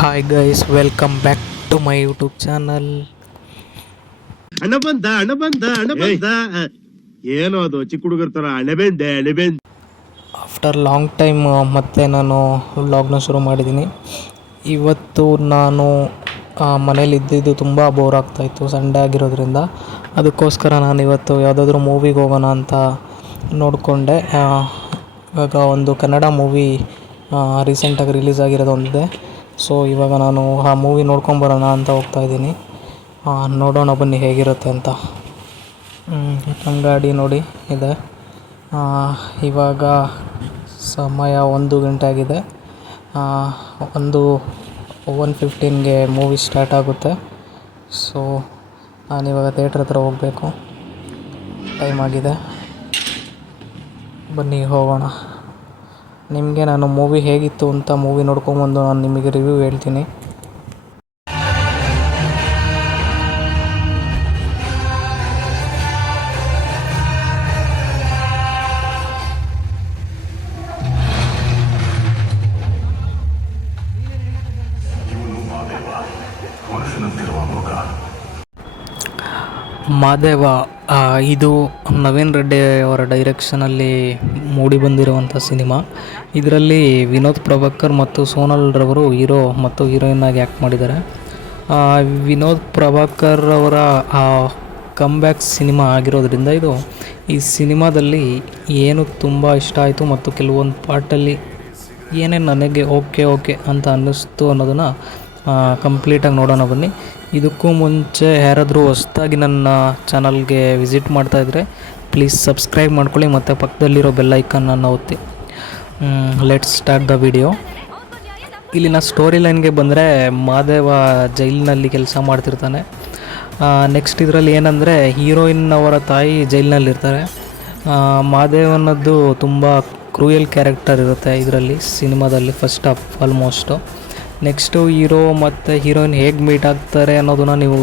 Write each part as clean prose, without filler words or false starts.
Hi guys, welcome back to my YouTube channel. ಹಣ ಬಂದ ಏನೋ ಅದು ಚಿಕ್ಕ ಹುಡುಗರ ತರ ಅಣೆಬೆಂದೆ. ಆಫ್ಟರ್ ಲಾಂಗ್ ಟೈಮ್ ಮತ್ತೆ ನಾನು ವ್ಲಾಗ್ನ ಶುರು ಮಾಡಿದ್ದೀನಿ. ಇವತ್ತು ನಾನು ಮನೇಲಿ ಇದ್ದಿದ್ದು ತುಂಬ ಬೋರ್ ಆಗ್ತಾಯಿತ್ತು, ಸಂಡೇ ಆಗಿರೋದ್ರಿಂದ. ಅದಕ್ಕೋಸ್ಕರ ನಾನು ಇವತ್ತು ಯಾವುದಾದ್ರೂ ಮೂವಿಗೆ ಹೋಗೋಣ ಅಂತ ನೋಡಿಕೊಂಡೆ. ಇವಾಗ ಒಂದು ಕನ್ನಡ ಮೂವಿ ರೀಸೆಂಟಾಗಿ ರಿಲೀಸ್ ಆಗಿರೋದು ಒಂದಿದೆ. ಸೊ ಇವಾಗ ನಾನು ಆ ಮೂವಿ ನೋಡ್ಕೊಂಬರೋಣ ಅಂತ ಹೋಗ್ತಾಯಿದ್ದೀನಿ. ನೋಡೋಣ ಬನ್ನಿ ಹೇಗಿರುತ್ತೆ ಅಂತ. ನಮ್ಮ ಗಾಡಿ ನೋಡಿ ಇದೆ. ಇವಾಗ ಸಮಯ 1 ಗಂಟೆ ಆಗಿದೆ. 1:15ಗೆ ಮೂವಿ ಸ್ಟಾರ್ಟ್ ಆಗುತ್ತೆ. ಸೊ ನಾನಿವಾಗ ಥಿಯೇಟ್ರ್ ಹತ್ರ ಹೋಗಬೇಕು, ಟೈಮ್ ಆಗಿದೆ. ಬನ್ನಿ ಹೋಗೋಣ. ನಿಮಗೆ ನಾನು ಮೂವಿ ಹೇಗಿತ್ತು ಅಂತ ಮೂವಿ ನೋಡ್ಕೊಂಬಂದು ನಾನು ನಿಮಗೆ ರಿವ್ಯೂ ಹೇಳ್ತೀನಿ. ಮಾದೇವ ಇದು ನವೀನ್ ರೆಡ್ಡಿ ಅವರ ಡೈರೆಕ್ಷನಲ್ಲಿ ಮೂಡಿ ಬಂದಿರುವಂಥ ಸಿನಿಮಾ. ಇದರಲ್ಲಿ ವಿನೋದ್ ಪ್ರಭಾಕರ್ ಮತ್ತು ಸೋನಲ್ ರವರು ಹೀರೋ ಮತ್ತು ಹೀರೋಯಿನ್ ಆಗಿ ಆ್ಯಕ್ಟ್ ಮಾಡಿದ್ದಾರೆ. ವಿನೋದ್ ಪ್ರಭಾಕರ್ ಅವರ ಕಮ್ಬ್ಯಾಕ್ ಸಿನಿಮಾ ಆಗಿರೋದ್ರಿಂದ ಈ ಸಿನಿಮಾದಲ್ಲಿ ಏನು ತುಂಬ ಇಷ್ಟ ಆಯಿತು ಮತ್ತು ಕೆಲವೊಂದು ಪಾರ್ಟಲ್ಲಿ ಏನೇನು ನನಗೆ ಓಕೆ ಅಂತ ಅನ್ನಿಸ್ತು ಅನ್ನೋದನ್ನು ಕಂಪ್ಲೀಟಾಗಿ ನೋಡೋಣ ಬನ್ನಿ. ಇದಕ್ಕೂ ಮುಂಚೆ ಯಾರಾದರೂ ಹೊಸದಾಗಿ ನನ್ನ ಚಾನಲ್ಗೆ ವಿಸಿಟ್ ಮಾಡ್ತಾಯಿದ್ರೆ ಪ್ಲೀಸ್ ಸಬ್ಸ್ಕ್ರೈಬ್ ಮಾಡ್ಕೊಳ್ಳಿ ಮತ್ತು ಪಕ್ಕದಲ್ಲಿರೋ ಬೆಲ್ ಐಕನ್ನನ್ನು ಒತ್ತಿ. Let's start the video. ಇಲ್ಲಿನ ಸ್ಟೋರಿ ಲೈನ್ಗೆ ಬಂದರೆ, ಮಾದೇವ ಜೈಲಿನಲ್ಲಿ ಕೆಲಸ ಮಾಡ್ತಿರ್ತಾನೆ. ನೆಕ್ಸ್ಟ್ ಇದರಲ್ಲಿ ಏನಂದರೆ, ಹೀರೋಯಿನ್ ಅವರ ತಾಯಿ ಜೈಲಿನಲ್ಲಿರ್ತಾರೆ. ಮಾದೇವನದ್ದು ತುಂಬ ಕ್ರೂಯಲ್ ಕ್ಯಾರೆಕ್ಟರ್ ಇರುತ್ತೆ ಇದರಲ್ಲಿ, ಸಿನಿಮಾದಲ್ಲಿ first of almost. Next hero ಮತ್ತು ಹೀರೋಯಿನ್ ಹೇಗೆ ಮೀಟ್ ಆಗ್ತಾರೆ ಅನ್ನೋದನ್ನು ನೀವು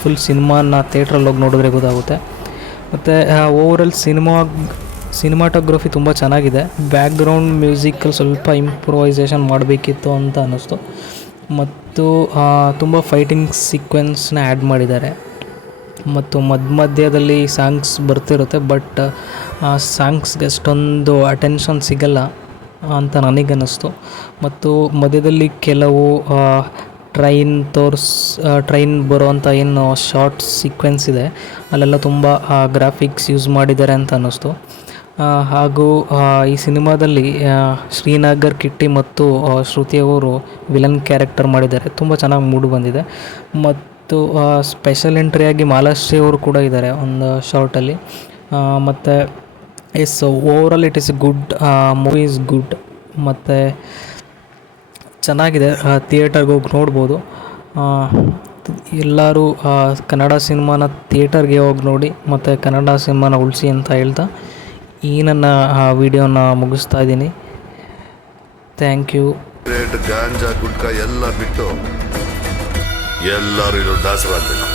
ಫುಲ್ ಸಿನಿಮಾನ ಥಿಯೇಟ್ರಲ್ಲಿ ಹೋಗಿ ನೋಡಿದ್ರೆ ಗೊತ್ತಾಗುತ್ತೆ. ಮತ್ತು ಓವರಾಲ್ ಸಿನಿಮಾಟೋಗ್ರಫಿ ತುಂಬ ಚೆನ್ನಾಗಿದೆ. ಬ್ಯಾಕ್ಗ್ರೌಂಡ್ ಮ್ಯೂಸಿಕಲ್ಲಿ ಸ್ವಲ್ಪ ಇಂಪ್ರೂವೈಸೇಷನ್ ಮಾಡಬೇಕಿತ್ತು ಅಂತ ಅನ್ನಿಸ್ತು. ಮತ್ತು ತುಂಬ ಫೈಟಿಂಗ್ ಸೀಕ್ವೆನ್ಸ್ನ ಆ್ಯಡ್ ಮಾಡಿದ್ದಾರೆ. ಮತ್ತು ಮಧ್ಯದಲ್ಲಿ ಸಾಂಗ್ಸ್ ಬರ್ತಿರುತ್ತೆ, ಬಟ್ ಆ ಸಾಂಗ್ಸ್ಗೆ ಅಷ್ಟೊಂದು ಅಟೆನ್ಷನ್ ಸಿಗಲ್ಲ ಅಂತ ನನಗನ್ನಿಸ್ತು. ಮತ್ತು ಮಧ್ಯದಲ್ಲಿ ಕೆಲವು ಟ್ರೈನ್ ಬರೋವಂಥ ಏನು ಶಾರ್ಟ್ ಸೀಕ್ವೆನ್ಸ್ ಇದೆ, ಅಲ್ಲೆಲ್ಲ ತುಂಬ ಗ್ರಾಫಿಕ್ಸ್ ಯೂಸ್ ಮಾಡಿದ್ದಾರೆ ಅಂತ ಅನ್ನಿಸ್ತು. ಹಾಗೂ ಈ ಸಿನಿಮಾದಲ್ಲಿ ಶ್ರೀನಗರ್ ಕಿಟ್ಟಿ ಮತ್ತು ಶ್ರುತಿಯವರು ವಿಲನ್ ಕ್ಯಾರೆಕ್ಟರ್ ಮಾಡಿದ್ದಾರೆ. ತುಂಬ ಚೆನ್ನಾಗಿ ಮೂಡಿ ಬಂದಿದೆ. ಮತ್ತು ಸ್ಪೆಷಲ್ ಎಂಟ್ರಿಯಾಗಿ ಮಾಲಾಶ್ರೀ ಅವರು ಕೂಡ ಇದ್ದಾರೆ ಒಂದು ಶಾರ್ಟಲ್ಲಿ. ಮತ್ತು overall it is good, movie is good ಮತ್ತು ಚೆನ್ನಾಗಿದೆ. ಥಿಯೇಟರ್ಗೆ ಹೋಗಿ ನೋಡ್ಬೋದು. ಎಲ್ಲರೂ ಕನ್ನಡ ಸಿನಿಮಾನ ಥಿಯೇಟರ್ಗೆ ಹೋಗಿ ನೋಡಿ ಮತ್ತು ಕನ್ನಡ ಸಿನಿಮಾನ ಉಳಿಸಿ ಅಂತ ಹೇಳ್ತಾ ಈ ನನ್ನ ವಿಡಿಯೋನ ಮುಗಿಸ್ತಾ ಇದ್ದೀನಿ. Thank you. ಗಾಂಜಾ ಗುಟ್ಕಾ ಎಲ್ಲ ಬಿಟ್ಟು ಎಲ್ಲರೂ ದಾಸರಾಗಬೇಕು.